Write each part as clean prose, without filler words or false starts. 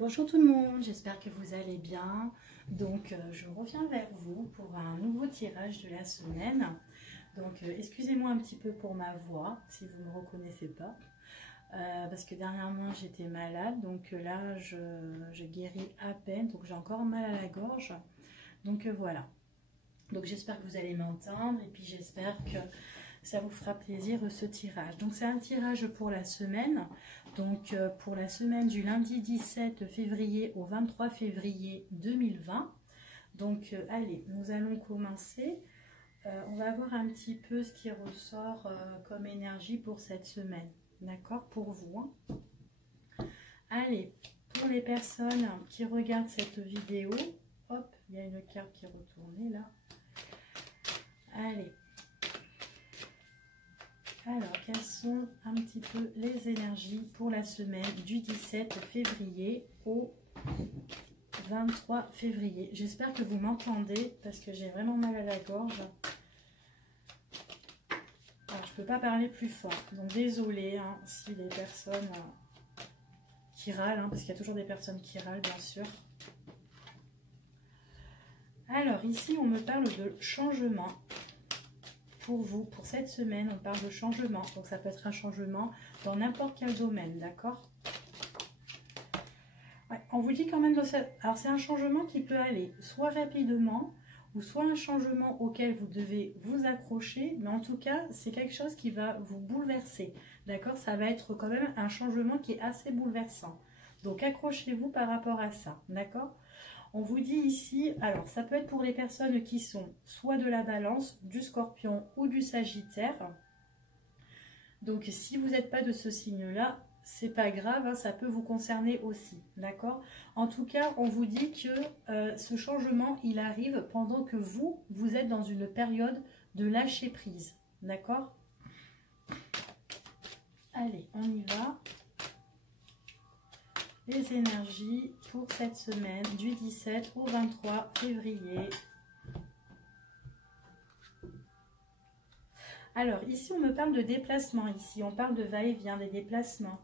Bonjour tout le monde, j'espère que vous allez bien. Donc je reviens vers vous pour un nouveau tirage de la semaine. Donc excusez-moi un petit peu pour ma voix, si vous ne me reconnaissez pas. Parce que dernièrement j'étais malade, donc là je guéris à peine, donc j'ai encore mal à la gorge. Donc voilà. Donc j'espère que vous allez m'entendre et puis j'espère que ça vous fera plaisir ce tirage. Donc c'est un tirage pour la semaine, donc pour la semaine du lundi 17 février au 23 février 2020. Donc allez, nous allons commencer. On va voir un petit peu ce qui ressort comme énergie pour cette semaine. D'accord, pour vous. Allez, pour les personnes qui regardent cette vidéo, hop, il y a une carte qui est retournée là. Allez. Alors, quelles sont un petit peu les énergies pour la semaine du 17 février au 23 février? J'espère que vous m'entendez parce que j'ai vraiment mal à la gorge. Alors, je ne peux pas parler plus fort. Donc, désolé hein, si les personnes qui râlent, hein, parce qu'il y a toujours des personnes qui râlent, bien sûr. Alors, ici, on me parle de changement. Pour vous, pour cette semaine, on parle de changement. Donc, ça peut être un changement dans n'importe quel domaine, d'accord? Ouais, on vous dit quand même... Alors, c'est un changement qui peut aller soit rapidement, ou soit un changement auquel vous devez vous accrocher. Mais en tout cas, c'est quelque chose qui va vous bouleverser, d'accord? Ça va être quand même un changement qui est assez bouleversant. Donc, accrochez-vous par rapport à ça, d'accord? On vous dit ici, alors ça peut être pour les personnes qui sont soit de la balance, du scorpion ou du sagittaire. Donc si vous n'êtes pas de ce signe-là, c'est pas grave, hein, ça peut vous concerner aussi, d'accord? En tout cas, on vous dit que ce changement, il arrive pendant que vous êtes dans une période de lâcher prise, d'accord? Allez, on y va. Les énergies pour cette semaine du 17 au 23 février. Alors, ici, on me parle de déplacement. Ici, on parle de va-et-vient, des déplacements.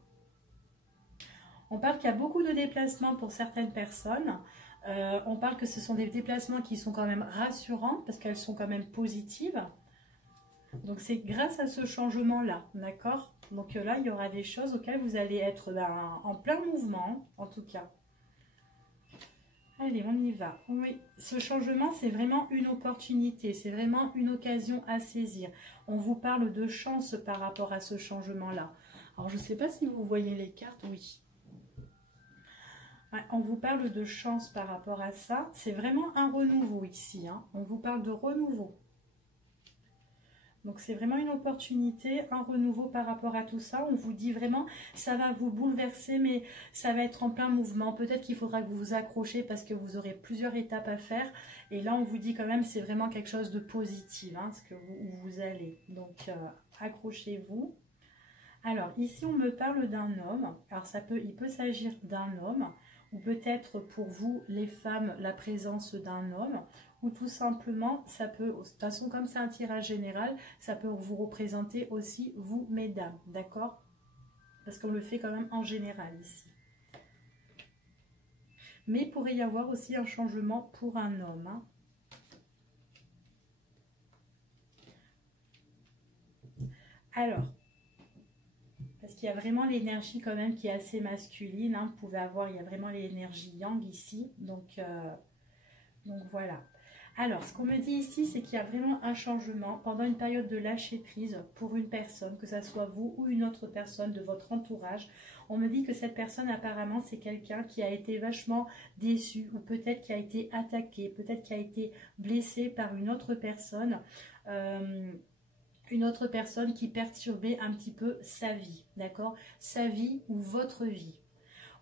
On parle qu'il y a beaucoup de déplacements pour certaines personnes. On parle que ce sont des déplacements qui sont quand même rassurants parce qu'elles sont quand même positives. Donc, c'est grâce à ce changement-là, d'accord? Donc là, il y aura des choses auxquelles vous allez être en plein mouvement, en tout cas. Allez, on y va. Oui, ce changement, c'est vraiment une opportunité, c'est vraiment une occasion à saisir. On vous parle de chance par rapport à ce changement-là. Alors, je ne sais pas si vous voyez les cartes, oui. Ouais, on vous parle de chance par rapport à ça. C'est vraiment un renouveau ici, hein. On vous parle de renouveau. Donc, c'est vraiment une opportunité, un renouveau par rapport à tout ça. On vous dit vraiment, ça va vous bouleverser, mais ça va être en plein mouvement. Peut-être qu'il faudra que vous vous accrochez parce que vous aurez plusieurs étapes à faire. Et là, on vous dit quand même, c'est vraiment quelque chose de positif, hein, ce que où vous allez. Donc, accrochez-vous. Alors, ici, on me parle d'un homme. Alors, il peut s'agir d'un homme, ou peut-être pour vous, les femmes, la présence d'un homme, ou tout simplement, ça peut, de toute façon, comme c'est un tirage général, ça peut vous représenter aussi, vous, mesdames, d'accord? Parce qu'on le fait quand même en général ici. Mais il pourrait y avoir aussi un changement pour un homme, hein. Alors, parce qu'il y a vraiment l'énergie quand même qui est assez masculine, hein. Vous pouvez avoir, il y a vraiment l'énergie yang ici, donc voilà. Alors, ce qu'on me dit ici, c'est qu'il y a vraiment un changement pendant une période de lâcher prise pour une personne, que ce soit vous ou une autre personne de votre entourage. On me dit que cette personne, apparemment, c'est quelqu'un qui a été vachement déçu ou peut-être qui a été attaqué, peut-être qui a été blessé par une autre personne. Une autre personne qui perturbait un petit peu sa vie, d'accord? Sa vie ou votre vie.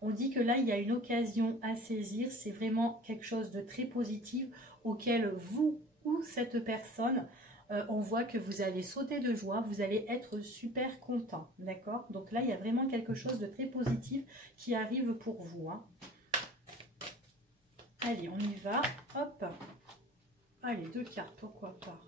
On dit que là, il y a une occasion à saisir. C'est vraiment quelque chose de très positif auquel vous ou cette personne, on voit que vous allez sauter de joie, vous allez être super content, d'accord? Donc là, il y a vraiment quelque chose de très positif qui arrive pour vous, hein. Allez, on y va. Hop. Allez, 2 cartes, pourquoi pas.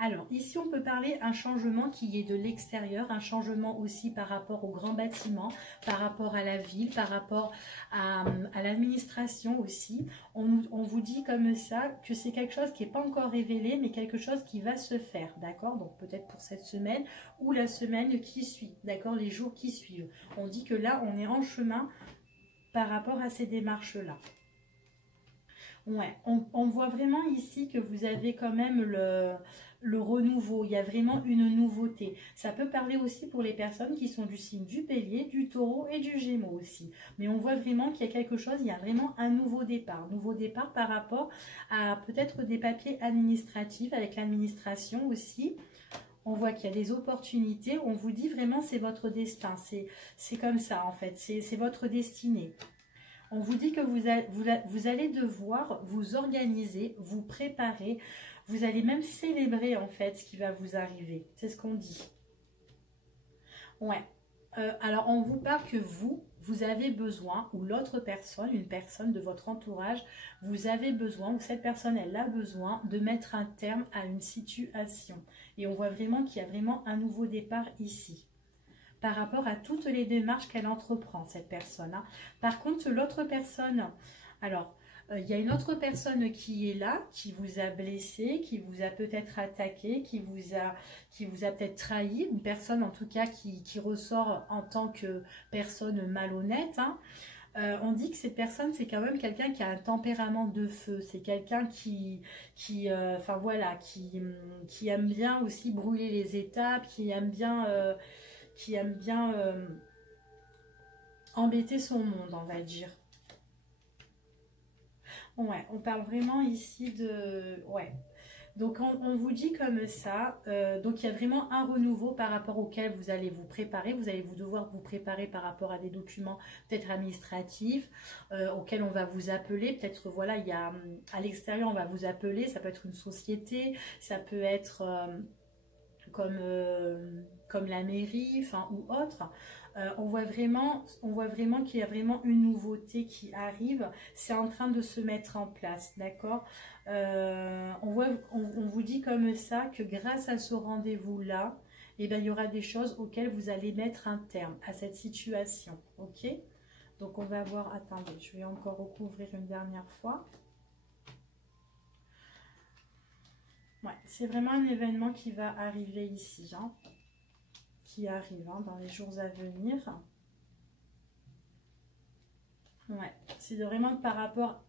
Alors, ici, on peut parler un changement qui est de l'extérieur, un changement aussi par rapport aux grands bâtiments, par rapport à la ville, par rapport à l'administration aussi. On vous dit comme ça que c'est quelque chose qui n'est pas encore révélé, mais quelque chose qui va se faire, d'accord? Donc, peut-être pour cette semaine ou la semaine qui suit, d'accord? Les jours qui suivent. On dit que là, on est en chemin par rapport à ces démarches-là. Ouais, on voit vraiment ici que vous avez quand même le renouveau, il y a vraiment une nouveauté. Ça peut parler aussi pour les personnes qui sont du signe du Bélier, du Taureau et du Gémeaux aussi. Mais on voit vraiment qu'il y a quelque chose, il y a vraiment un nouveau départ. Nouveau départ par rapport à peut-être des papiers administratifs avec l'administration aussi. On voit qu'il y a des opportunités, on vous dit vraiment c'est votre destin, c'est comme ça en fait, c'est votre destinée. On vous dit que vous allez devoir vous organiser, vous préparer. Vous allez même célébrer en fait ce qui va vous arriver. C'est ce qu'on dit. Ouais. Alors on vous parle que vous avez besoin, ou l'autre personne, une personne de votre entourage, vous avez besoin, ou cette personne elle a besoin de mettre un terme à une situation. Et on voit vraiment qu'il y a vraiment un nouveau départ ici, par rapport à toutes les démarches qu'elle entreprend, cette personne. Hein. Par contre, l'autre personne, alors, il y a une autre personne qui est là, qui vous a blessé, qui vous a peut-être attaqué, qui vous a peut-être trahi, une personne en tout cas qui ressort en tant que personne malhonnête. Hein. On dit que cette personne, c'est quand même quelqu'un qui a un tempérament de feu. C'est quelqu'un enfin voilà, qui aime bien aussi brûler les étapes, qui aime bien embêter son monde, on va dire. Ouais, on parle vraiment ici de... Ouais. Donc, on vous dit comme ça. Donc, il y a vraiment un renouveau par rapport auquel vous allez vous préparer. Vous allez devoir vous préparer par rapport à des documents peut-être administratifs auxquels on va vous appeler. Peut-être, voilà, il y a à l'extérieur, on va vous appeler. Ça peut être une société, ça peut être... comme la mairie, enfin, ou autre, on voit vraiment qu'il y a vraiment une nouveauté qui arrive. C'est en train de se mettre en place, d'accord? On vous dit comme ça que grâce à ce rendez-vous-là, eh bien, il y aura des choses auxquelles vous allez mettre un terme à cette situation, ok? Donc, on va voir, attendez, je vais encore recouvrir une dernière fois. Ouais, c'est vraiment un événement qui va arriver ici, hein, qui arrive dans les jours à venir. Ouais, c'est vraiment par rapport à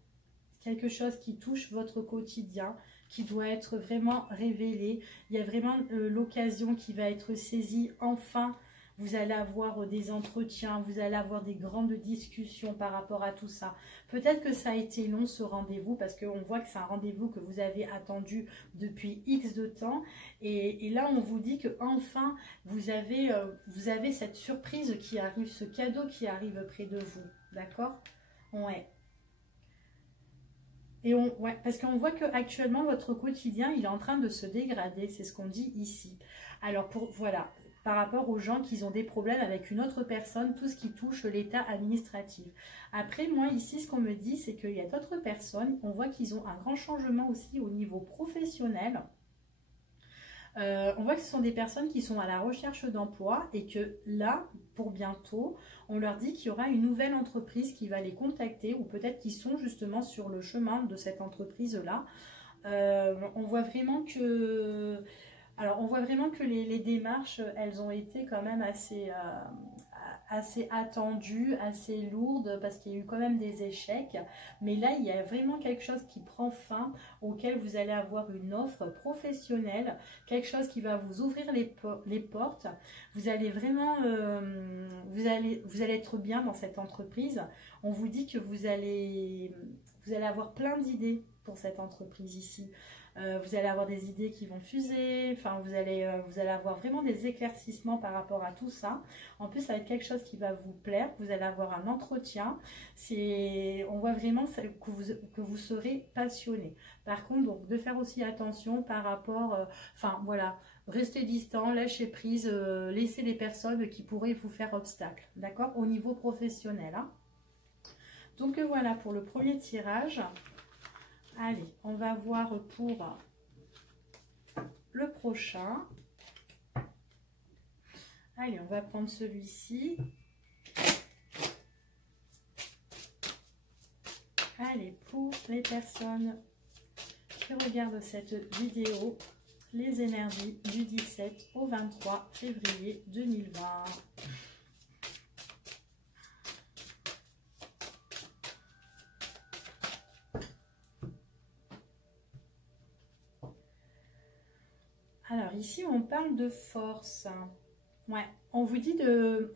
quelque chose qui touche votre quotidien, qui doit être vraiment révélé. Il y a vraiment l'occasion qui va être saisie. Enfin, vous allez avoir des entretiens, vous allez avoir des grandes discussions par rapport à tout ça. Peut-être que ça a été long ce rendez-vous parce qu'on voit que c'est un rendez-vous que vous avez attendu depuis X de temps. Et là, on vous dit que enfin vous avez cette surprise qui arrive, ce cadeau qui arrive près de vous. D'accord? Ouais. Et ouais, parce qu'on voit qu'actuellement, votre quotidien, il est en train de se dégrader. C'est ce qu'on dit ici. Alors, voilà, par rapport aux gens qui ont des problèmes avec une autre personne, tout ce qui touche l'état administratif. Après, moi, ici, ce qu'on me dit, c'est qu'il y a d'autres personnes, on voit qu'ils ont un grand changement aussi au niveau professionnel. On voit que ce sont des personnes qui sont à la recherche d'emploi et que là, pour bientôt, on leur dit qu'il y aura une nouvelle entreprise qui va les contacter ou peut-être qu'ils sont justement sur le chemin de cette entreprise-là. On voit vraiment que... Alors, on voit vraiment que les démarches, elles ont été quand même assez attendues, assez lourdes, parce qu'il y a eu quand même des échecs. Mais là, il y a vraiment quelque chose qui prend fin, auquel vous allez avoir une offre professionnelle, quelque chose qui va vous ouvrir les portes. Vous allez vraiment, vous allez être bien dans cette entreprise. On vous dit que vous allez avoir plein d'idées pour cette entreprise ici. Vous allez avoir des idées qui vont fuser, enfin vous allez avoir vraiment des éclaircissements par rapport à tout ça. En plus, ça va être quelque chose qui va vous plaire, vous allez avoir un entretien. On voit vraiment que vous serez passionné. Par contre, donc, de faire aussi attention par rapport, enfin voilà, restez distant, lâchez prise, laissez les personnes qui pourraient vous faire obstacle, d'accord, au niveau professionnel. Hein. Donc voilà pour le premier tirage. Allez, on va voir pour le prochain. Allez, on va prendre celui-ci. Allez, pour les personnes qui regardent cette vidéo, les énergies du 17 au 23 février 2020. Alors ici, on parle de force. Ouais, on vous dit de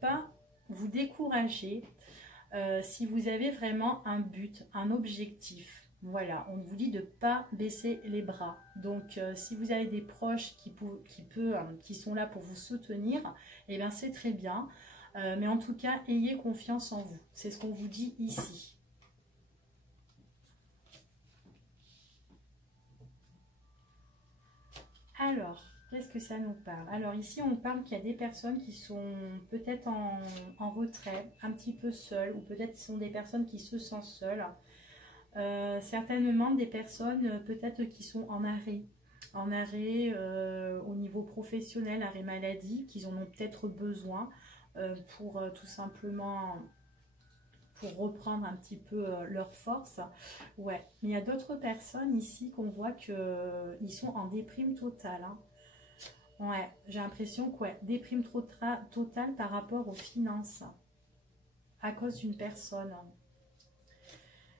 pas vous décourager si vous avez vraiment un but, un objectif. Voilà, on vous dit de ne pas baisser les bras. Donc, si vous avez des proches qui sont là pour vous soutenir, eh bien c'est très bien. Mais en tout cas, ayez confiance en vous. C'est ce qu'on vous dit ici. Alors, qu'est-ce que ça nous parle? Alors ici, on parle qu'il y a des personnes qui sont peut-être en retrait, un petit peu seules, ou peut-être sont des personnes qui se sentent seules. Certainement des personnes peut-être qui sont en arrêt au niveau professionnel, arrêt maladie, qu'ils en ont peut-être besoin pour tout simplement pour reprendre un petit peu leur force. Ouais, mais il y a d'autres personnes ici qu'on voit qu'ils sont en déprime totale. Hein. Ouais, j'ai l'impression que ouais, déprime totale par rapport aux finances à cause d'une personne.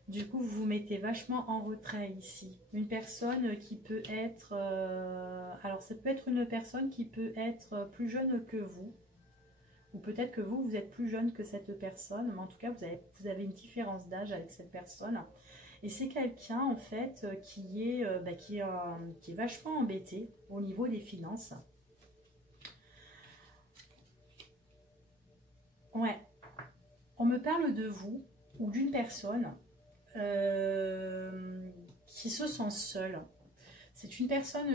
Du coup, vous vous mettez vachement en retrait ici. Une personne qui peut être... alors, ça peut être une personne qui peut être plus jeune que vous. Ou peut-être que vous, vous êtes plus jeune que cette personne. Mais en tout cas, vous avez une différence d'âge avec cette personne. Et c'est quelqu'un, en fait, qui est vachement embêté au niveau des finances. Ouais. On me parle de vous ou d'une personne qui se sent seule. C'est une personne,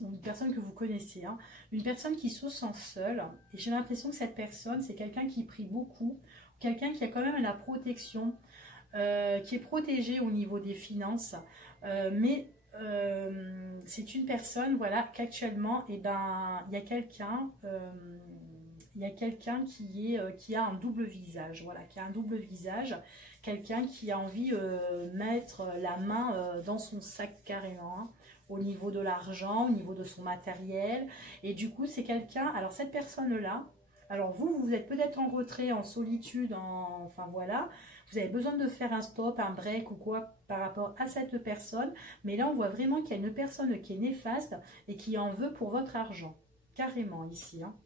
une personne que vous connaissez, hein, une personne qui se sent seule. Et j'ai l'impression que cette personne, c'est quelqu'un qui prie beaucoup, quelqu'un qui a quand même la protection, qui est protégé au niveau des finances. Mais c'est une personne, voilà, qu'actuellement, eh ben, il y a quelqu'un... il y a quelqu'un qui a un double visage, voilà, qui a un double visage, quelqu'un qui a envie de mettre la main dans son sac carrément, hein, au niveau de l'argent, au niveau de son matériel, et du coup c'est quelqu'un, alors cette personne-là, alors vous êtes peut-être en retrait, en solitude, enfin voilà, vous avez besoin de faire un stop, un break ou quoi par rapport à cette personne, mais là on voit vraiment qu'il y a une personne qui est néfaste et qui en veut pour votre argent, carrément ici, hein.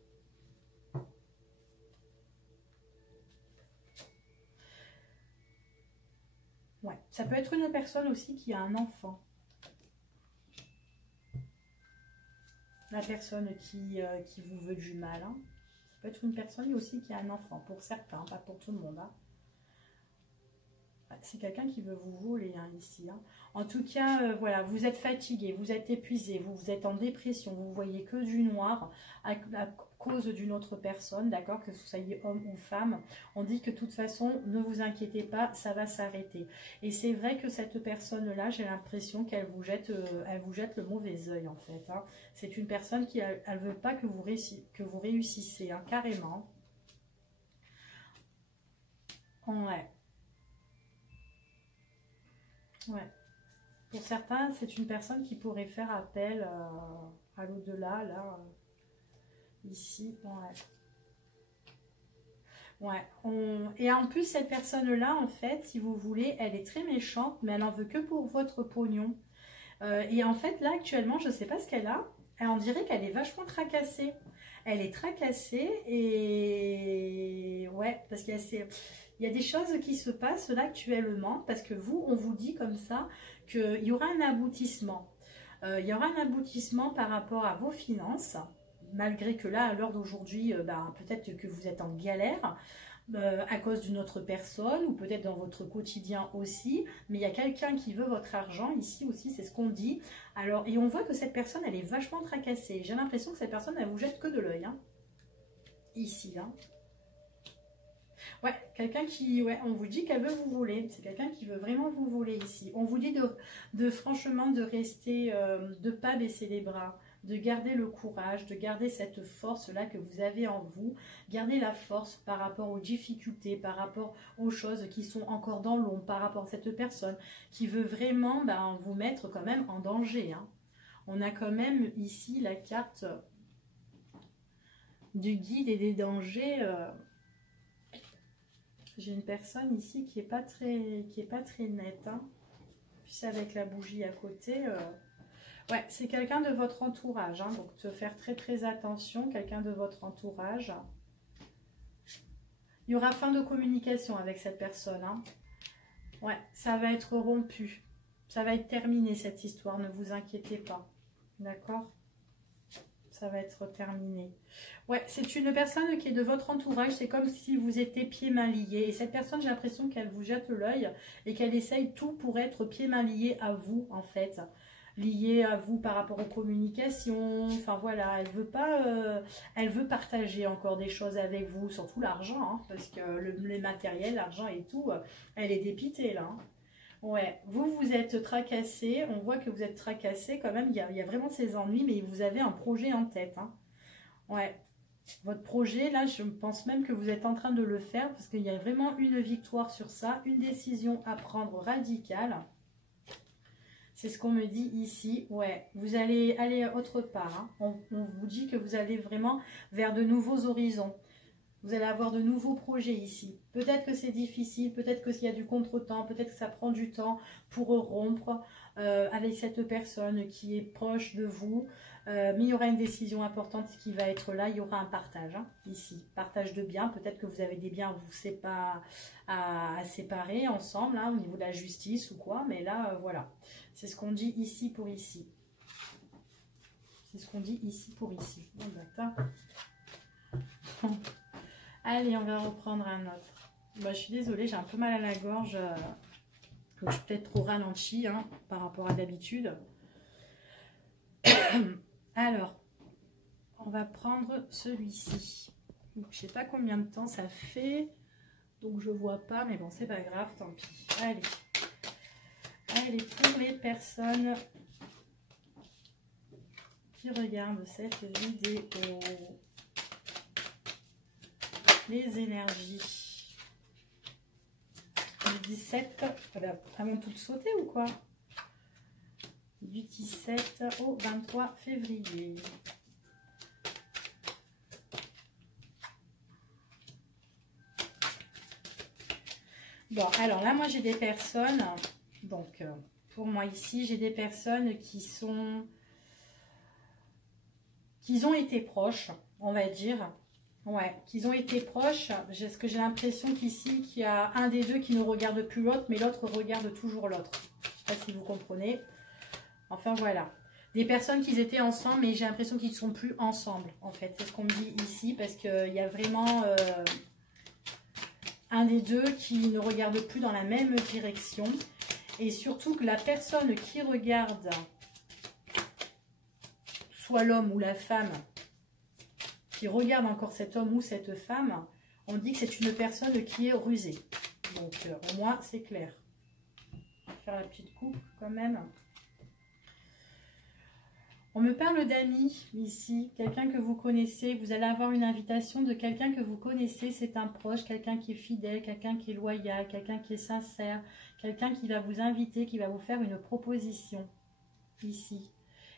Ouais, ça peut être une personne aussi qui a un enfant. La personne qui vous veut du mal. Hein. Ça peut être une personne aussi qui a un enfant, pour certains, pas pour tout le monde. Hein. C'est quelqu'un qui veut vous voler hein, ici. Hein. En tout cas, voilà, vous êtes fatigué, vous êtes épuisé, vous êtes en dépression, vous voyez que du noir à cause d'une autre personne, d'accord, que vous soyez homme ou femme. On dit que de toute façon, ne vous inquiétez pas, ça va s'arrêter. Et c'est vrai que cette personne-là, j'ai l'impression qu'elle vous jette le mauvais œil en fait. Hein. C'est une personne qui, elle veut pas que vous réussissez, hein, carrément. Ouais. Ouais. Pour certains, c'est une personne qui pourrait faire appel à l'au-delà, là, ici. Ouais. Et en plus, cette personne-là, en fait, si vous voulez, elle est très méchante, mais elle en veut que pour votre pognon. Et en fait, là, actuellement, je ne sais pas ce qu'elle a. On dirait qu'elle est vachement tracassée. Elle est tracassée et... Ouais, parce qu'il y a il y a des choses qui se passent là actuellement, parce que vous, on vous dit comme ça qu'il y aura un aboutissement. Il y aura un aboutissement par rapport à vos finances, malgré que là, à l'heure d'aujourd'hui, peut-être que vous êtes en galère à cause d'une autre personne, ou peut-être dans votre quotidien aussi, mais il y a quelqu'un qui veut votre argent, ici aussi, c'est ce qu'on dit. Alors, et on voit que cette personne, elle est vachement tracassée. J'ai l'impression que cette personne, elle vous jette que de l'œil, hein. Ici, hein. Ouais, quelqu'un qui, ouais, on vous dit qu'elle veut vous voler. C'est quelqu'un qui veut vraiment vous voler ici. On vous dit franchement de rester, de pas baisser les bras, de garder le courage, de garder cette force-là que vous avez en vous. Garder la force par rapport aux difficultés, par rapport aux choses qui sont encore dans l'ombre, par rapport à cette personne qui veut vraiment vous mettre quand même en danger. Hein. On a quand même ici la carte du guide et des dangers. J'ai une personne ici qui est pas très nette. Hein. Puis avec la bougie à côté. Ouais, c'est quelqu'un de votre entourage. Hein, donc, de faire très attention. Quelqu'un de votre entourage. Il y aura fin de communication avec cette personne. Hein. Ouais, ça va être rompu. Ça va être terminé cette histoire. Ne vous inquiétez pas. D'accord ? Ça va être terminé. Ouais, c'est une personne qui est de votre entourage. C'est comme si vous étiez pieds-mains liés. Et cette personne, j'ai l'impression qu'elle vous jette l'œil et qu'elle essaye tout pour être pieds-mains liés à vous, en fait. Liée à vous par rapport aux communications. Enfin, voilà, elle veut pas... elle veut partager encore des choses avec vous, surtout l'argent, hein, parce que les matériels, l'argent et tout, elle est dépitée, là. Hein. Ouais, vous êtes tracassé, on voit que vous êtes tracassé quand même, il y a vraiment ces ennuis, mais vous avez un projet en tête. Hein. Ouais, votre projet, là, je pense même que vous êtes en train de le faire, parce qu'il y a vraiment une victoire sur ça, une décision à prendre radicale. C'est ce qu'on me dit ici. Ouais, vous allez aller autre part. Hein. On vous dit que vous allez vraiment vers de nouveaux horizons. Vous allez avoir de nouveaux projets ici. Peut-être que c'est difficile, peut-être qu'il y a du contretemps, peut-être que ça prend du temps pour rompre avec cette personne qui est proche de vous. Mais il y aura une décision importante qui va être là. Il y aura un partage hein, ici. Partage de biens. Peut-être que vous avez des biens à séparer ensemble hein, au niveau de la justice ou quoi. Mais là, voilà. C'est ce qu'on dit ici pour ici. C'est ce qu'on dit ici pour ici. Bon, d'accord. Allez, on va reprendre un autre. Bah, je suis désolée, j'ai un peu mal à la gorge. Donc je suis peut-être trop ralentie hein, par rapport à d'habitude. Alors, on va prendre celui-ci. Je ne sais pas combien de temps ça fait. Donc je vois pas, mais bon, c'est pas grave, tant pis. Allez. Allez, pour les personnes qui regardent cette vidéo. Les énergies. Du 17, elles vont toutes sauter ou quoi? Du 17 au 23 février. Bon, alors là, moi, j'ai des personnes, donc, pour moi ici, j'ai des personnes qui ont été proches, on va dire. Ouais, qu'ils ont été proches. Est-ce que j'ai l'impression qu'ici, qu'il y a un des deux qui ne regarde plus l'autre, mais l'autre regarde toujours l'autre. Je ne sais pas si vous comprenez. Enfin, voilà. Des personnes qui étaient ensemble, mais j'ai l'impression qu'ils ne sont plus ensemble, en fait. C'est ce qu'on me dit ici, parce qu'il y a vraiment un des deux qui ne regarde plus dans la même direction. Et surtout que la personne qui regarde, soit l'homme ou la femme, qui regarde encore cet homme ou cette femme, on dit que c'est une personne qui est rusée. Donc, au moins, c'est clair. On va faire la petite coupe quand même. On me parle d'amis ici, quelqu'un que vous connaissez. Vous allez avoir une invitation de quelqu'un que vous connaissez. C'est un proche, quelqu'un qui est fidèle, quelqu'un qui est loyal, quelqu'un qui est sincère, quelqu'un qui va vous inviter, qui va vous faire une proposition ici.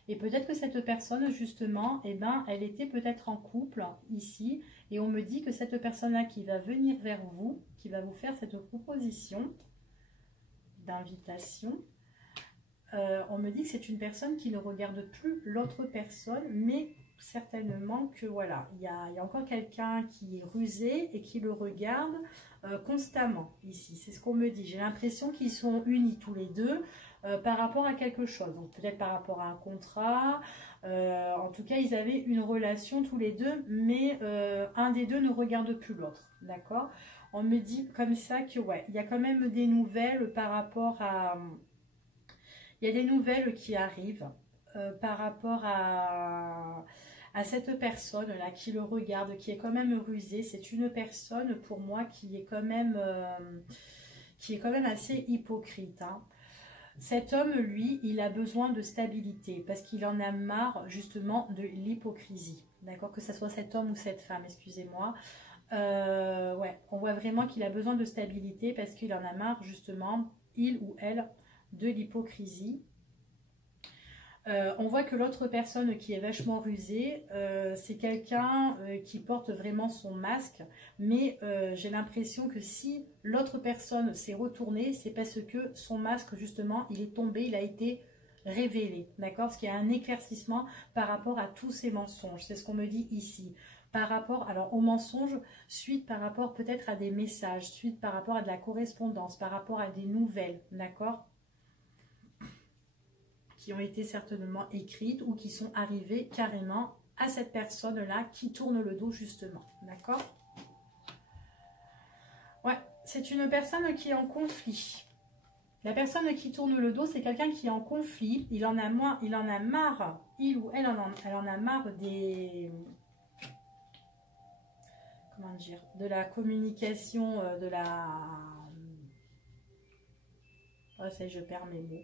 Et peut-être que cette personne, justement, eh ben, elle était peut-être en couple ici. Et on me dit que cette personne-là qui va venir vers vous, qui va vous faire cette proposition d'invitation, on me dit que c'est une personne qui ne regarde plus l'autre personne, mais certainement que voilà, il y a encore quelqu'un qui est rusé et qui le regarde constamment ici. C'est ce qu'on me dit. J'ai l'impression qu'ils sont unis tous les deux. Par rapport à quelque chose, donc peut-être par rapport à un contrat, en tout cas ils avaient une relation tous les deux, mais un des deux ne regarde plus l'autre, d'accord? On me dit comme ça que ouais, il y a quand même des nouvelles par rapport à... Il y a des nouvelles qui arrivent par rapport à à cette personne-là qui le regarde, qui est quand même rusée. C'est une personne pour moi qui est quand même assez hypocrite, hein. Cet homme, lui, il a besoin de stabilité parce qu'il en a marre justement de l'hypocrisie. D'accord, que ce soit cet homme ou cette femme, excusez-moi. Ouais, on voit vraiment qu'il a besoin de stabilité parce qu'il en a marre justement, il ou elle, de l'hypocrisie. On voit que l'autre personne qui est vachement rusée, c'est quelqu'un qui porte vraiment son masque, mais j'ai l'impression que si l'autre personne s'est retournée, c'est parce que son masque, justement, il est tombé, il a été révélé, d'accord? Parce qu'il y a un éclaircissement par rapport à tous ces mensonges, c'est ce qu'on me dit ici. Par rapport, alors aux mensonges, suite par rapport peut-être à des messages, suite par rapport à de la correspondance, par rapport à des nouvelles, d'accord? Qui ont été certainement écrites ou qui sont arrivées carrément à cette personne-là qui tourne le dos justement, d'accord? Ouais, c'est une personne qui est en conflit. La personne qui tourne le dos, c'est quelqu'un qui est en conflit. Il en a marre, il ou elle en a marre des... Comment dire? De la communication, de la... Oh, ça y est, je perds mes mots.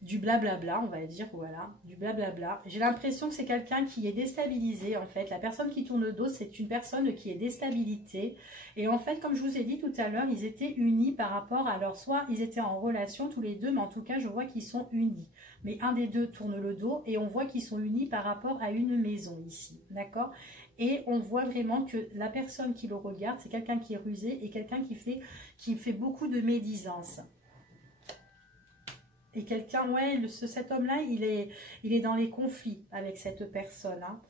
Du blablabla, on va dire, voilà, du blablabla. J'ai l'impression que c'est quelqu'un qui est déstabilisé, en fait. La personne qui tourne le dos, c'est une personne qui est déstabilisée. Et en fait, comme je vous ai dit tout à l'heure, ils étaient unis par rapport à leur... Soit ils étaient en relation tous les deux, mais en tout cas, je vois qu'ils sont unis. Mais un des deux tourne le dos et on voit qu'ils sont unis par rapport à une maison ici, d'accord? Et on voit vraiment que la personne qui le regarde, c'est quelqu'un qui est rusé et quelqu'un qui fait beaucoup de médisance. Et quelqu'un, ouais, cet homme-là, il est dans les conflits avec cette personne, hein.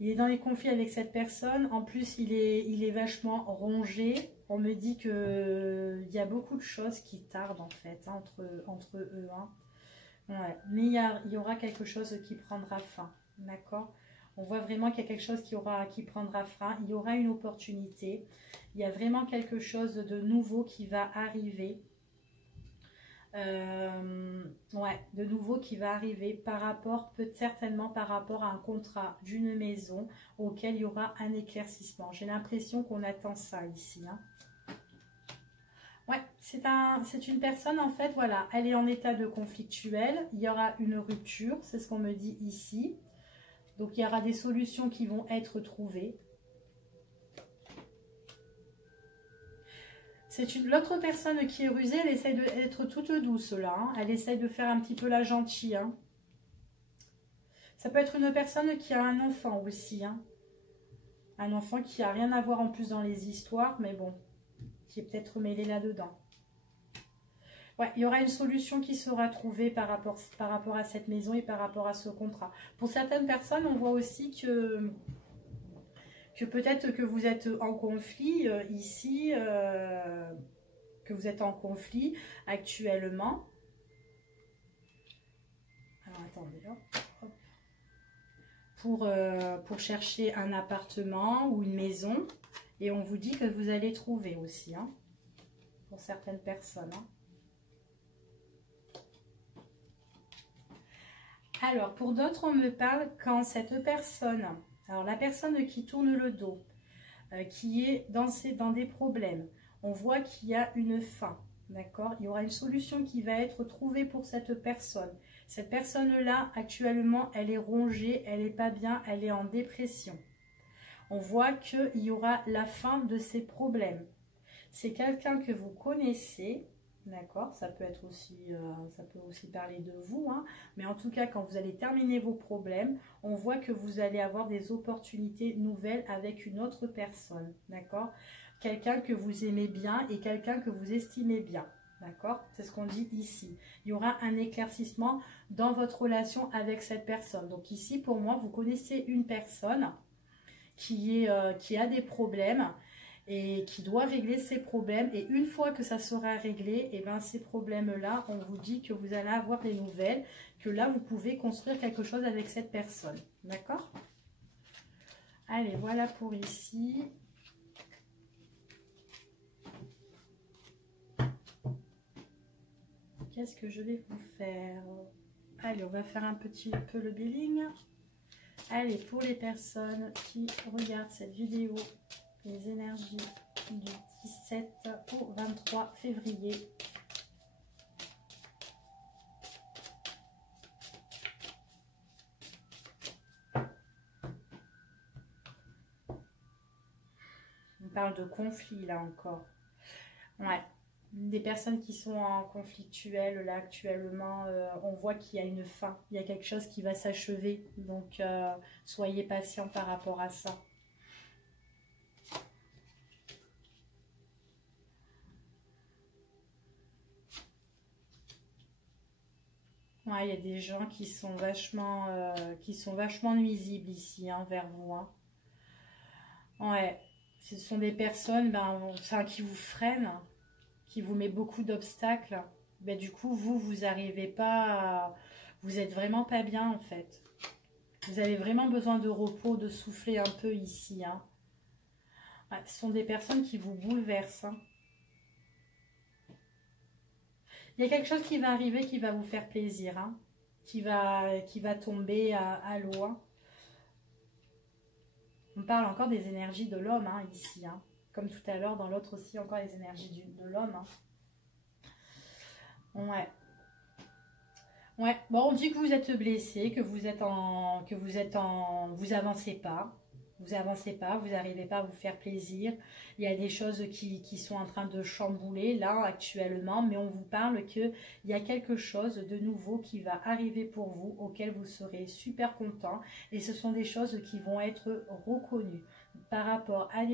Il est dans les conflits avec cette personne. En plus, il est vachement rongé. On me dit qu'il y a beaucoup de choses qui tardent, en fait, hein, entre eux, hein. Ouais. Mais il y aura quelque chose qui prendra fin, d'accord? On voit vraiment qu'il y a quelque chose qui prendra fin. Il y aura une opportunité. Il y a vraiment quelque chose de nouveau qui va arriver. Ouais, de nouveau qui va arriver par rapport, certainement par rapport à un contrat d'une maison auquel il y aura un éclaircissement. J'ai l'impression qu'on attend ça ici, hein. Ouais, c'est une personne, en fait, voilà, elle est en état de conflictuel. Il y aura une rupture, c'est ce qu'on me dit ici. Donc, il y aura des solutions qui vont être trouvées. C'est l'autre personne qui est rusée, elle essaie d'être toute douce là, hein. Elle essaie de faire un petit peu la gentille, hein. Ça peut être une personne qui a un enfant aussi, hein. Un enfant qui n'a rien à voir en plus dans les histoires, mais bon, qui est peut-être mêlé là-dedans. Ouais, il y aura une solution qui sera trouvée par rapport à cette maison et par rapport à ce contrat. Pour certaines personnes, on voit aussi que peut-être que vous êtes en conflit ici, que vous êtes en conflit actuellement. Alors attendez, hop. Pour chercher un appartement ou une maison. Et on vous dit que vous allez trouver aussi, hein, pour certaines personnes, hein. Alors, pour d'autres, on me parle quand cette personne... Alors, la personne qui tourne le dos, qui est dans des problèmes, on voit qu'il y a une fin, d'accord? Il y aura une solution qui va être trouvée pour cette personne. Cette personne-là, actuellement, elle est rongée, elle n'est pas bien, elle est en dépression. On voit qu'il y aura la fin de ses problèmes. C'est quelqu'un que vous connaissez, d'accord? Ça peut aussi parler de vous, hein. Mais en tout cas, quand vous allez terminer vos problèmes, on voit que vous allez avoir des opportunités nouvelles avec une autre personne, d'accord? Quelqu'un que vous aimez bien et quelqu'un que vous estimez bien, d'accord? C'est ce qu'on dit ici. Il y aura un éclaircissement dans votre relation avec cette personne. Donc ici, pour moi, vous connaissez une personne qui a des problèmes et qui doit régler ses problèmes. Et une fois que ça sera réglé, et ben ces problèmes-là, on vous dit que vous allez avoir des nouvelles, que là, vous pouvez construire quelque chose avec cette personne. D'accord? Allez, voilà pour ici. Qu'est-ce que je vais vous faire? Allez, on va faire un petit peu le billing. Allez, pour les personnes qui regardent cette vidéo, les énergies du 17 au 23 février. On parle de conflit là encore. Ouais. Des personnes qui sont en conflictuel là actuellement, on voit qu'il y a une fin, il y a quelque chose qui va s'achever, donc soyez patient par rapport à ça. Ouais, il y a des gens qui sont vachement nuisibles ici envers vous. Hein. Ouais, ce sont des personnes enfin, qui vous freinent, qui vous met beaucoup d'obstacles. Ben, du coup, vous n'arrivez pas, vous êtes vraiment pas bien en fait. Vous avez vraiment besoin de repos, de souffler un peu ici. Hein. Ouais, ce sont des personnes qui vous bouleversent. Hein. Il y a quelque chose qui va arriver qui va vous faire plaisir, hein, qui va tomber à l'eau. Hein. On parle encore des énergies de l'homme hein, ici, hein. Comme tout à l'heure, dans l'autre aussi, encore les énergies de l'homme. Hein. Ouais. Ouais, bon, on dit que vous êtes blessé, vous avancez pas. Vous avancez pas, vous n'arrivez pas à vous faire plaisir. Il y a des choses qui sont en train de chambouler là actuellement, mais on vous parle qu'il y a quelque chose de nouveau qui va arriver pour vous, auquel vous serez super content. Et ce sont des choses qui vont être reconnues par rapport à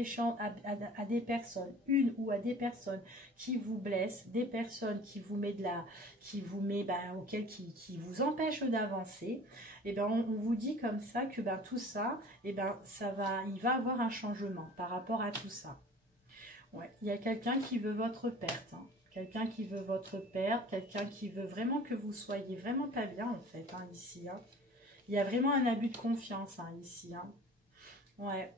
des personnes, une ou à des personnes qui vous blessent, des personnes qui vous met qui vous empêchent d'avancer. Et ben on vous dit comme ça que tout ça, et il va avoir un changement par rapport à tout ça. Ouais, il y a quelqu'un qui veut votre perte, hein. Quelqu'un qui veut votre perte, quelqu'un qui veut vraiment que vous soyez vraiment pas bien en fait, hein, ici. Hein. Il y a vraiment un abus de confiance hein, ici. Hein. Ouais,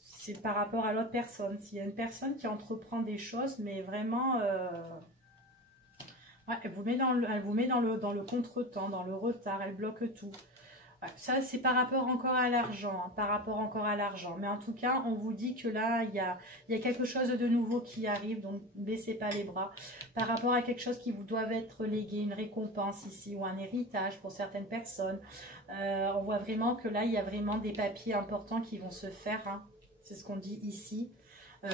c'est par rapport à l'autre personne. S'il y a une personne qui entreprend des choses, mais vraiment, ouais, elle vous met dans le contretemps, dans le retard, elle bloque tout. Ça, c'est par rapport encore à l'argent, hein, par rapport encore à l'argent. Mais en tout cas, on vous dit que là, il y a quelque chose de nouveau qui arrive, donc baissez pas les bras. Par rapport à quelque chose qui vous doit être légué, une récompense ici, ou un héritage pour certaines personnes. On voit vraiment que là, il y a vraiment des papiers importants qui vont se faire. Hein. C'est ce qu'on dit ici.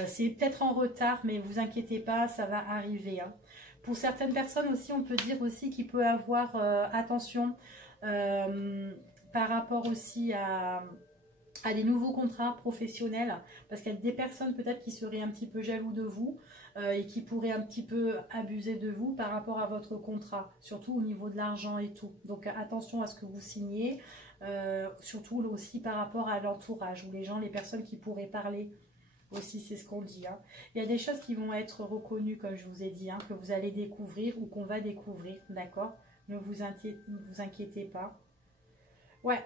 C'est peut-être en retard, mais vous inquiétez pas, ça va arriver. Hein. Pour certaines personnes aussi, on peut dire aussi qu'il peut avoir, attention, par rapport aussi à des nouveaux contrats professionnels, parce qu'il y a des personnes peut-être qui seraient un petit peu jaloux de vous et qui pourraient un petit peu abuser de vous par rapport à votre contrat, surtout au niveau de l'argent et tout. Donc attention à ce que vous signez, surtout aussi par rapport à l'entourage, ou les personnes qui pourraient parler aussi, c'est ce qu'on dit. Hein. Il y a des choses qui vont être reconnues, comme je vous ai dit, hein, que vous allez découvrir ou qu'on va découvrir, d'accord? Ne vous inquiétez pas. Ouais,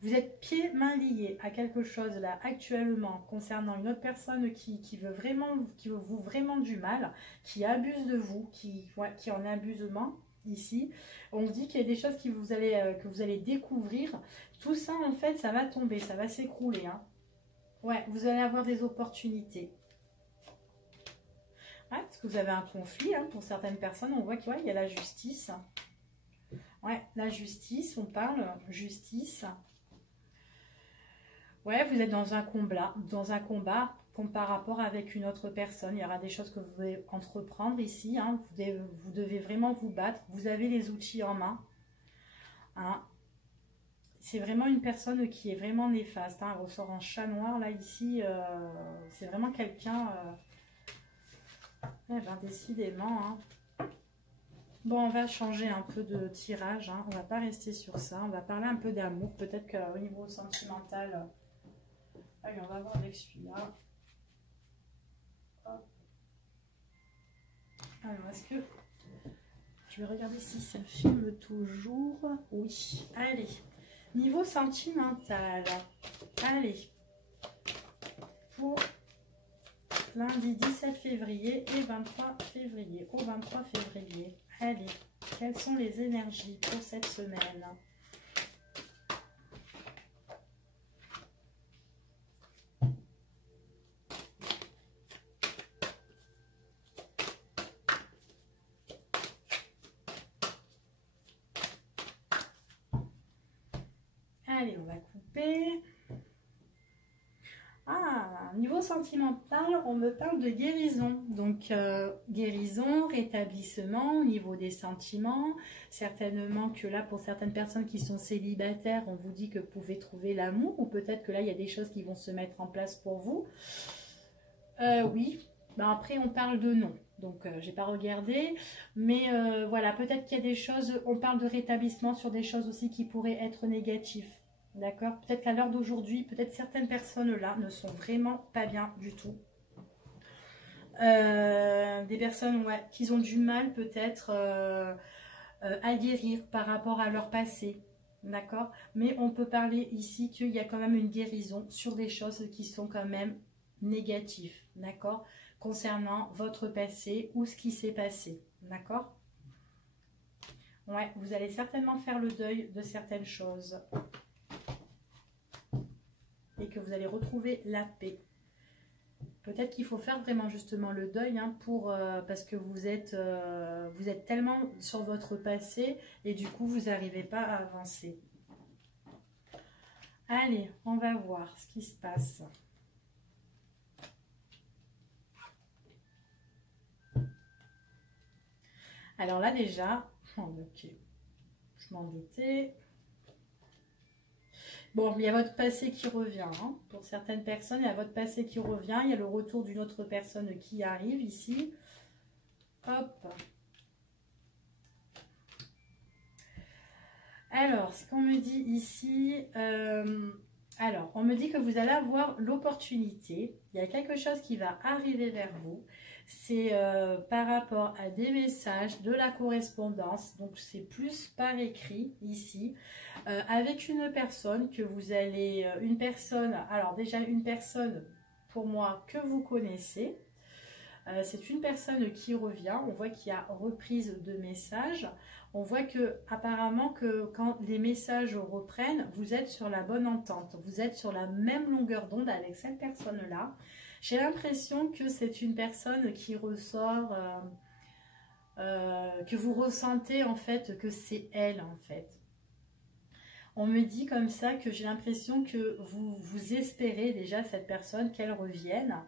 vous êtes pieds, mains liés à quelque chose là actuellement concernant une autre personne qui veut vous vraiment du mal, qui abuse de vous, qui est en abusement ici. On dit qu'il y a des choses que vous allez découvrir. Tout ça en fait, ça va tomber, ça va s'écrouler. Hein. Ouais, vous allez avoir des opportunités. Ouais, parce que vous avez un conflit, hein, pour certaines personnes, on voit qu'il y a la justice. Ouais, la justice, on parle justice. Ouais, vous êtes dans un combat par rapport avec une autre personne. Il y aura des choses que vous devez entreprendre ici. Hein. Vous devez vraiment vous battre. Vous avez les outils en main. Hein. C'est vraiment une personne qui est vraiment néfaste. Hein. Elle ressort en chat noir, là, ici. C'est vraiment quelqu'un... décidément... Hein. Bon, on va changer un peu de tirage, hein. On va pas rester sur ça, on va parler un peu d'amour, peut-être qu'au niveau sentimental, allez, on va voir avec celui-là. Alors, est-ce que... Je vais regarder si ça filme toujours. Oui, allez. Niveau sentimental, allez. Pour lundi 17 février et 23 février, au 23 février. Allez, quelles sont les énergies pour cette semaine? paix. Ah, niveau sentimental, on me parle de guérison. Donc, guérison, rétablissement au niveau des sentiments. Certainement que là, pour certaines personnes qui sont célibataires, on vous dit que vous pouvez trouver l'amour. Ou peut-être que là, il y a des choses qui vont se mettre en place pour vous. Oui. Ben, après, on parle de non. Donc, j'ai pas regardé. Mais voilà, peut-être qu'il y a des choses, on parle de rétablissement sur des choses aussi qui pourraient être négatives. D'accord? Peut-être qu'à l'heure d'aujourd'hui, peut-être certaines personnes là ne sont vraiment pas bien du tout. Des personnes ouais, qui ont du mal peut-être à guérir par rapport à leur passé. D'accord? Mais on peut parler ici qu'il y a quand même une guérison sur des choses qui sont quand même négatives. D'accord? Concernant votre passé ou ce qui s'est passé. D'accord? Ouais, vous allez certainement faire le deuil de certaines choses. Et que vous allez retrouver la paix. Peut-être qu'il faut faire vraiment justement le deuil hein, parce que vous êtes tellement sur votre passé et du coup vous n'arrivez pas à avancer. Allez, on va voir ce qui se passe. Alors là déjà, ok, je m'en doutais. Bon, il y a votre passé qui revient. Hein. Pour certaines personnes, il y a votre passé qui revient. Il y a le retour d'une autre personne qui arrive ici. Hop. Alors, ce qu'on me dit ici... alors, on me dit que vous allez avoir l'opportunité. Il y a quelque chose qui va arriver vers vous. C'est par rapport à des messages, de la correspondance. Donc, c'est plus par écrit ici. Avec une personne que vous allez... alors déjà une personne pour moi que vous connaissez. C'est une personne qui revient. On voit qu'il y a reprise de messages. On voit que apparemment que quand les messages reprennent, vous êtes sur la bonne entente. Vous êtes sur la même longueur d'onde avec cette personne-là. J'ai l'impression que c'est une personne qui ressort, que vous ressentez en fait que c'est elle en fait. On me dit comme ça que j'ai l'impression que vous espérez déjà cette personne qu'elle revienne.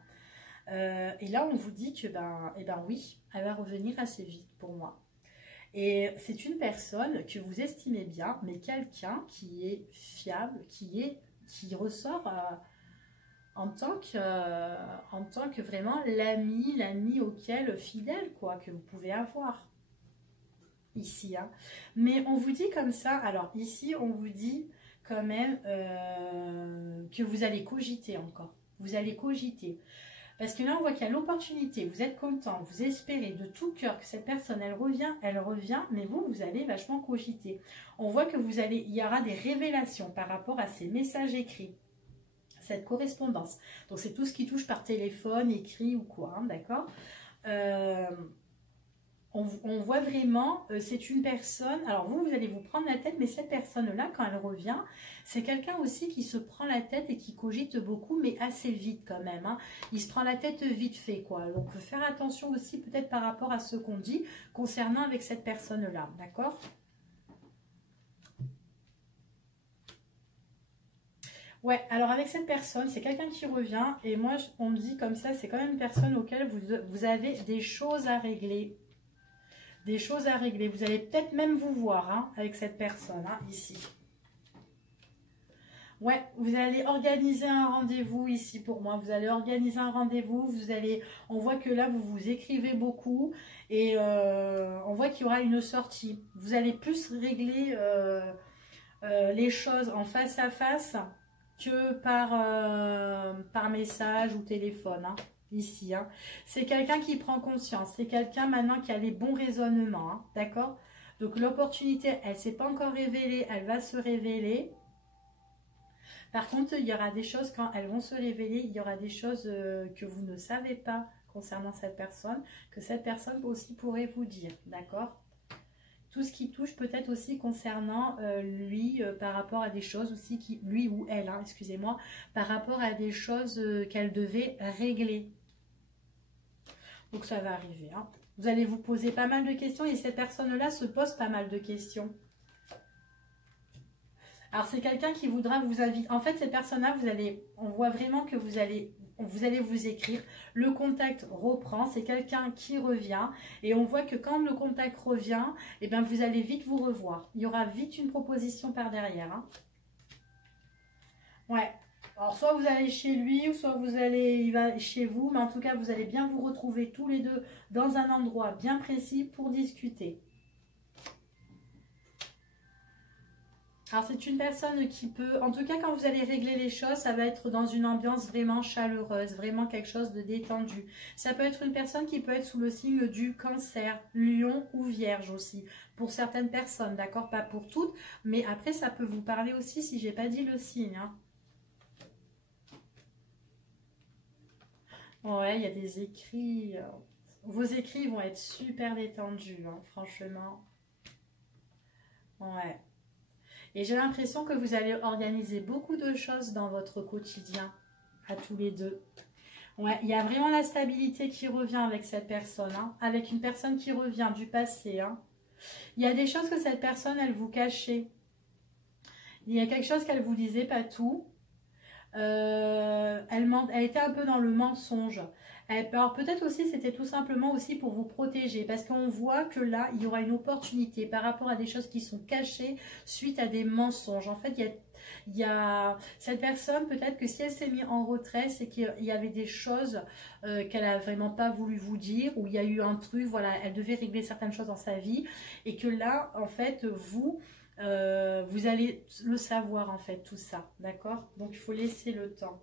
Et là, on vous dit que oui, elle va revenir assez vite pour moi. Et c'est une personne que vous estimez bien, mais quelqu'un qui est fiable, qui ressort en tant que vraiment l'ami auquel fidèle quoi que vous pouvez avoir. Ici, hein. Mais on vous dit comme ça, alors ici on vous dit quand même que vous allez cogiter encore, vous allez cogiter, parce que là on voit qu'il y a l'opportunité, vous êtes content, vous espérez de tout cœur que cette personne elle revient, mais vous allez vachement cogiter. On voit que il y aura des révélations par rapport à ces messages écrits, cette correspondance, donc c'est tout ce qui touche par téléphone, écrit ou quoi, hein, d'accord. On voit vraiment, c'est une personne, alors vous allez vous prendre la tête, mais cette personne-là, quand elle revient, c'est quelqu'un aussi qui se prend la tête et qui cogite beaucoup, mais assez vite quand même. Hein. Il se prend la tête vite fait, quoi. Donc, faire attention aussi peut-être par rapport à ce qu'on dit concernant avec cette personne-là, d'accord ? Ouais, alors avec cette personne, c'est quelqu'un qui revient, et moi, on me dit comme ça, c'est quand même une personne auquel vous avez des choses à régler. Des choses à régler. Vous allez peut-être même vous voir hein, avec cette personne, hein, ici. Ouais, vous allez organiser un rendez-vous ici pour moi. Vous allez organiser un rendez-vous. On voit que là, vous écrivez beaucoup. Et on voit qu'il y aura une sortie. Vous allez plus régler les choses en face à face que par message ou téléphone, hein. Ici, hein. C'est quelqu'un qui prend conscience, c'est quelqu'un maintenant qui a les bons raisonnements, hein, d'accord? Donc l'opportunité, elle ne s'est pas encore révélée, elle va se révéler. Par contre, il y aura des choses, quand elles vont se révéler, il y aura des choses que vous ne savez pas concernant cette personne, que cette personne aussi pourrait vous dire, d'accord? Tout ce qui touche peut-être aussi concernant lui, par rapport à des choses aussi, lui ou elle, hein, excusez-moi, par rapport à des choses qu'elle devait régler. Donc ça va arriver. Hein. Vous allez vous poser pas mal de questions et cette personne-là se pose pas mal de questions. Alors, c'est quelqu'un qui voudra vous inviter. En fait, cette personne-là, on voit vraiment que vous allez vous écrire. Le contact reprend. C'est quelqu'un qui revient. Et on voit que quand le contact revient, eh bien, vous allez vite vous revoir. Il y aura vite une proposition par derrière. Hein. Ouais. Alors, soit vous allez chez lui, ou soit il va chez vous. Mais en tout cas, vous allez bien vous retrouver tous les deux dans un endroit bien précis pour discuter. Alors, c'est une personne qui peut, en tout cas, quand vous allez régler les choses, ça va être dans une ambiance vraiment chaleureuse, vraiment quelque chose de détendu. Ça peut être une personne qui peut être sous le signe du Cancer, Lion ou Vierge aussi, pour certaines personnes, d'accord? Pas pour toutes, mais après, ça peut vous parler aussi si j'ai pas dit le signe. Hein. Ouais, il y a des écrits. Vos écrits vont être super détendus, hein, franchement. Ouais. Et j'ai l'impression que vous allez organiser beaucoup de choses dans votre quotidien, à tous les deux. Ouais, il y a vraiment la stabilité qui revient avec cette personne, hein, avec une personne qui revient du passé. Hein. Il y a des choses que cette personne, elle vous cachait. Il y a quelque chose qu'elle vous disait, pas tout. Elle était un peu dans le mensonge. Alors peut-être aussi c'était tout simplement aussi pour vous protéger parce qu'on voit que là il y aura une opportunité par rapport à des choses qui sont cachées suite à des mensonges. En fait il y a cette personne, peut-être que si elle s'est mise en retrait, c'est qu'il y avait des choses qu'elle a vraiment pas voulu vous dire, ou il y a eu un truc, voilà, elle devait régler certaines choses dans sa vie et que là en fait vous allez le savoir en fait, tout ça, d'accord? Donc il faut laisser le temps.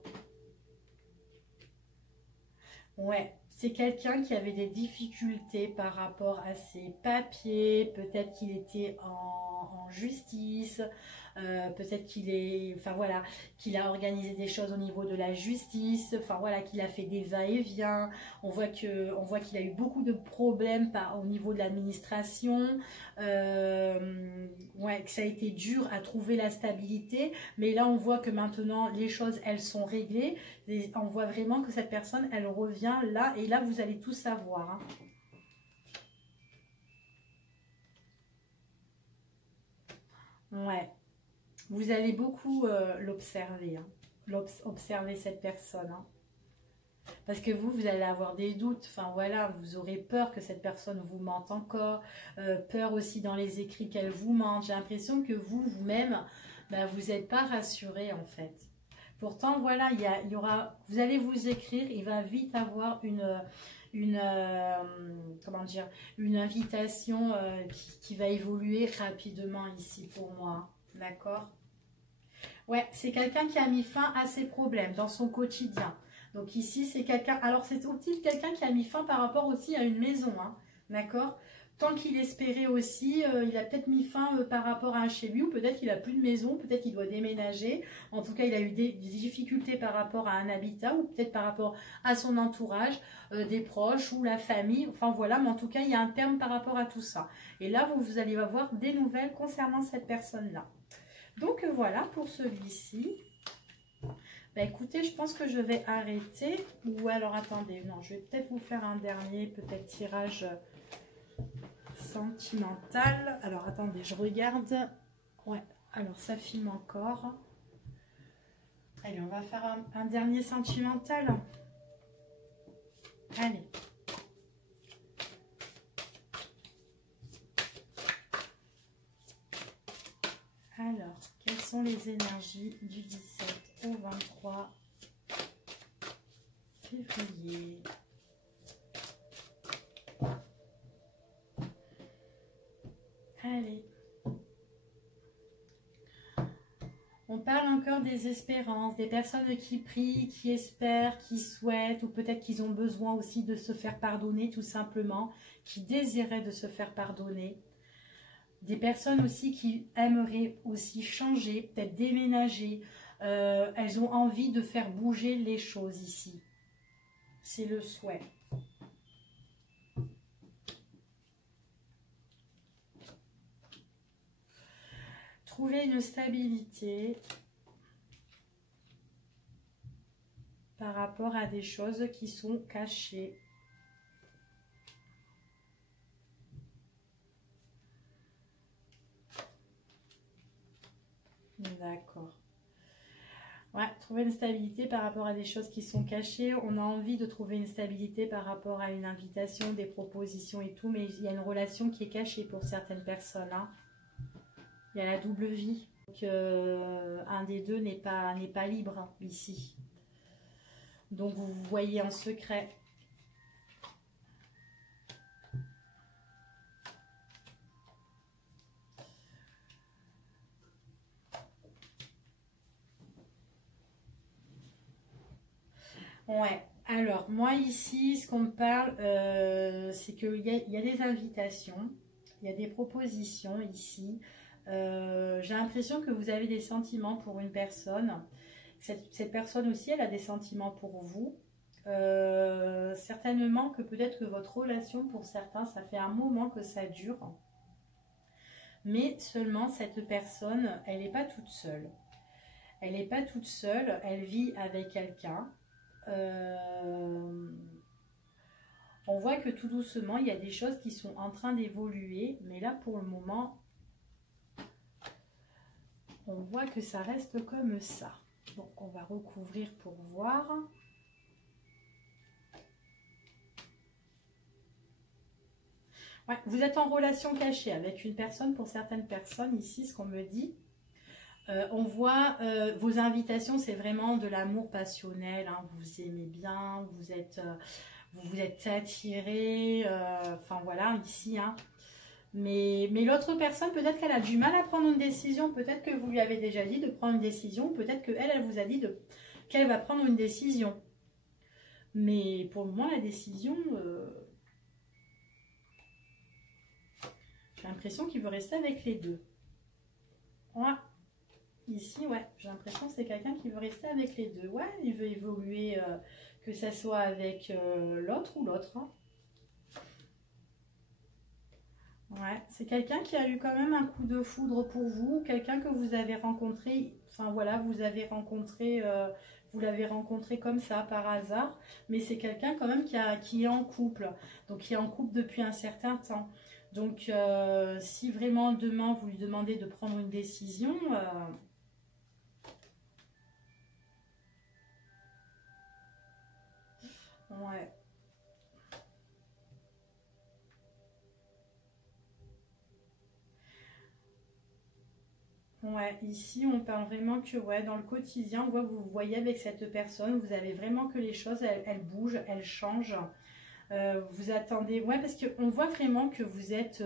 Ouais, c'est quelqu'un qui avait des difficultés par rapport à ses papiers, peut-être qu'il était en justice, peut-être qu'il est, enfin voilà, qu'il a organisé des choses au niveau de la justice, enfin voilà, qu'il a fait des va-et-vient. On voit qu'il a eu beaucoup de problèmes au niveau de l'administration, ouais, que ça a été dur à trouver la stabilité, mais là on voit que maintenant les choses elles sont réglées. Et on voit vraiment que cette personne elle revient là, et là vous allez tout savoir. Hein. Ouais. Vous allez beaucoup l'observer, hein. Observer cette personne. Hein. Parce que vous allez avoir des doutes. Enfin voilà, vous aurez peur que cette personne vous mente encore. Peur aussi dans les écrits qu'elle vous mente. J'ai l'impression que vous-même, bah, vous n'êtes pas rassuré en fait. Pourtant voilà, il y aura, vous allez vous écrire, il va vite avoir comment dire, une invitation qui va évoluer rapidement ici pour moi. D'accord? Ouais, c'est quelqu'un qui a mis fin à ses problèmes dans son quotidien. Donc ici, c'est quelqu'un... Alors, c'est aussi quelqu'un qui a mis fin par rapport aussi à une maison. Hein, d'accord? Tant qu'il espérait aussi, il a peut-être mis fin par rapport à un chez lui, ou peut-être qu'il n'a plus de maison, peut-être qu'il doit déménager. En tout cas, il a eu des difficultés par rapport à un habitat, ou peut-être par rapport à son entourage, des proches ou la famille. Enfin voilà, mais en tout cas, il y a un terme par rapport à tout ça. Et là, vous allez avoir des nouvelles concernant cette personne-là. Donc voilà pour celui-ci. Bah, écoutez, je pense que je vais arrêter. Ou alors attendez, non, je vais peut-être vous faire un dernier, peut-être tirage sentimental. Alors attendez, je regarde. Ouais, alors ça filme encore. Allez, on va faire un dernier sentimental. Allez. Alors, quelles sont les énergies du 17 au 23 février? Allez. On parle encore des espérances, des personnes qui prient, qui espèrent, qui souhaitent, ou peut-être qu'ils ont besoin aussi de se faire pardonner tout simplement, qui désiraient de se faire pardonner. Des personnes aussi qui aimeraient aussi changer, peut-être déménager. Elles ont envie de faire bouger les choses ici. C'est le souhait. Trouver une stabilité par rapport à des choses qui sont cachées. D'accord. Ouais, trouver une stabilité par rapport à des choses qui sont cachées. On a envie de trouver une stabilité par rapport à une invitation, des propositions et tout, mais il y a une relation qui est cachée pour certaines personnes. Hein. Il y a la double vie. Donc, un des deux n'est pas libre hein, ici. Donc, vous voyez en secret. Ouais, alors moi ici, ce qu'on me parle, c'est qu'il y a des invitations, il y a des propositions ici. J'ai l'impression que vous avez des sentiments pour une personne. Cette personne aussi, elle a des sentiments pour vous. Certainement que peut-être que votre relation, pour certains, ça fait un moment que ça dure. Mais seulement cette personne, elle n'est pas toute seule. Elle n'est pas toute seule, elle vit avec quelqu'un. On voit que tout doucement, il y a des choses qui sont en train d'évoluer, mais là pour le moment, on voit que ça reste comme ça. Donc on va recouvrir pour voir. Ouais, vous êtes en relation cachée avec une personne, pour certaines personnes ici, ce qu'on me dit. On voit vos invitations, c'est vraiment de l'amour passionnel, hein, vous aimez bien, vous êtes attiré, enfin voilà, ici. Hein. Mais l'autre personne, peut-être qu'elle a du mal à prendre une décision, peut-être que vous lui avez déjà dit de prendre une décision, peut-être qu'elle, elle vous a dit qu'elle va prendre une décision. Mais pour le moment, la décision, j'ai l'impression qu'il veut rester avec les deux. Ouais. Ici, ouais, j'ai l'impression que c'est quelqu'un qui veut rester avec les deux. Ouais, il veut évoluer, que ça soit avec l'autre ou l'autre. Hein. Ouais, c'est quelqu'un qui a eu quand même un coup de foudre pour vous, quelqu'un que vous avez rencontré, enfin voilà, vous l'avez rencontré comme ça, par hasard, mais c'est quelqu'un quand même qui est en couple, donc qui est en couple depuis un certain temps. Donc, si vraiment demain vous lui demandez de prendre une décision... ouais. Ouais, ici on parle vraiment que ouais, dans le quotidien, on voit que vous vous voyez avec cette personne, vous avez vraiment que les choses, elles bougent, elles changent. Vous attendez, ouais, parce qu'on voit vraiment que vous êtes,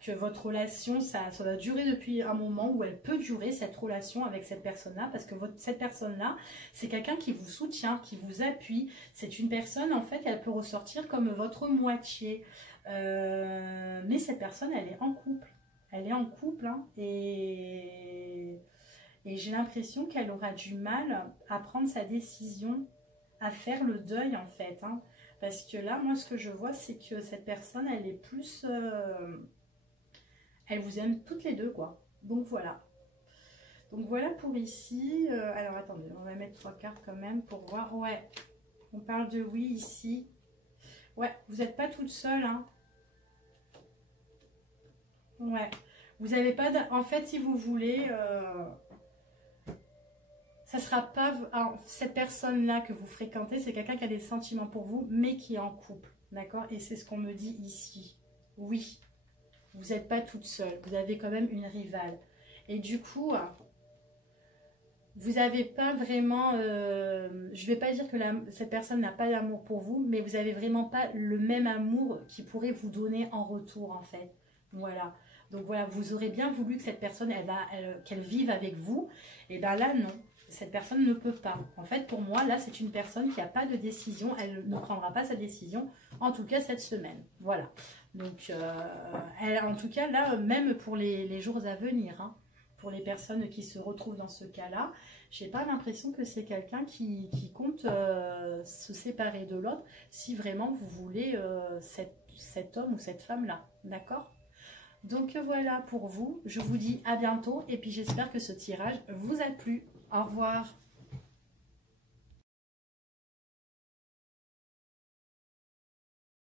que votre relation, ça doit durer depuis un moment où elle peut durer cette relation avec cette personne-là, parce que cette personne-là, c'est quelqu'un qui vous soutient, qui vous appuie. C'est une personne, en fait, elle peut ressortir comme votre moitié. Mais cette personne, elle est en couple. Elle est en couple, hein, et j'ai l'impression qu'elle aura du mal à prendre sa décision, à faire le deuil, en fait. Hein. Parce que là, moi, ce que je vois, c'est que cette personne, elle est plus... elle vous aime toutes les deux, quoi. Donc, voilà. Donc, voilà pour ici. Alors, attendez, on va mettre 3 cartes quand même pour voir. Ouais, on parle de oui ici. Ouais, vous n'êtes pas toute seule, hein. Ouais, vous n'avez pas... En fait, si vous voulez... ça sera pas... Alors, cette personne-là que vous fréquentez, c'est quelqu'un qui a des sentiments pour vous, mais qui est en couple. D'accord? Et c'est ce qu'on me dit ici. Oui, vous n'êtes pas toute seule. Vous avez quand même une rivale. Et du coup, vous n'avez pas vraiment... je ne vais pas dire que cette personne n'a pas d'amour pour vous, mais vous n'avez vraiment pas le même amour qu'il pourrait vous donner en retour, en fait. Voilà. Donc voilà, vous aurez bien voulu que cette personne, qu'elle vive avec vous. Et bien là, non. Cette personne ne peut pas. En fait, pour moi, là, c'est une personne qui n'a pas de décision. Elle ne prendra pas sa décision, en tout cas cette semaine. Voilà. Donc, en tout cas, là, même pour les jours à venir, hein, pour les personnes qui se retrouvent dans ce cas-là, je n'ai pas l'impression que c'est quelqu'un qui compte se séparer de l'autre si vraiment vous voulez cet homme ou cette femme-là. D'accord ? Donc voilà pour vous. Je vous dis à bientôt et puis j'espère que ce tirage vous a plu. Au revoir.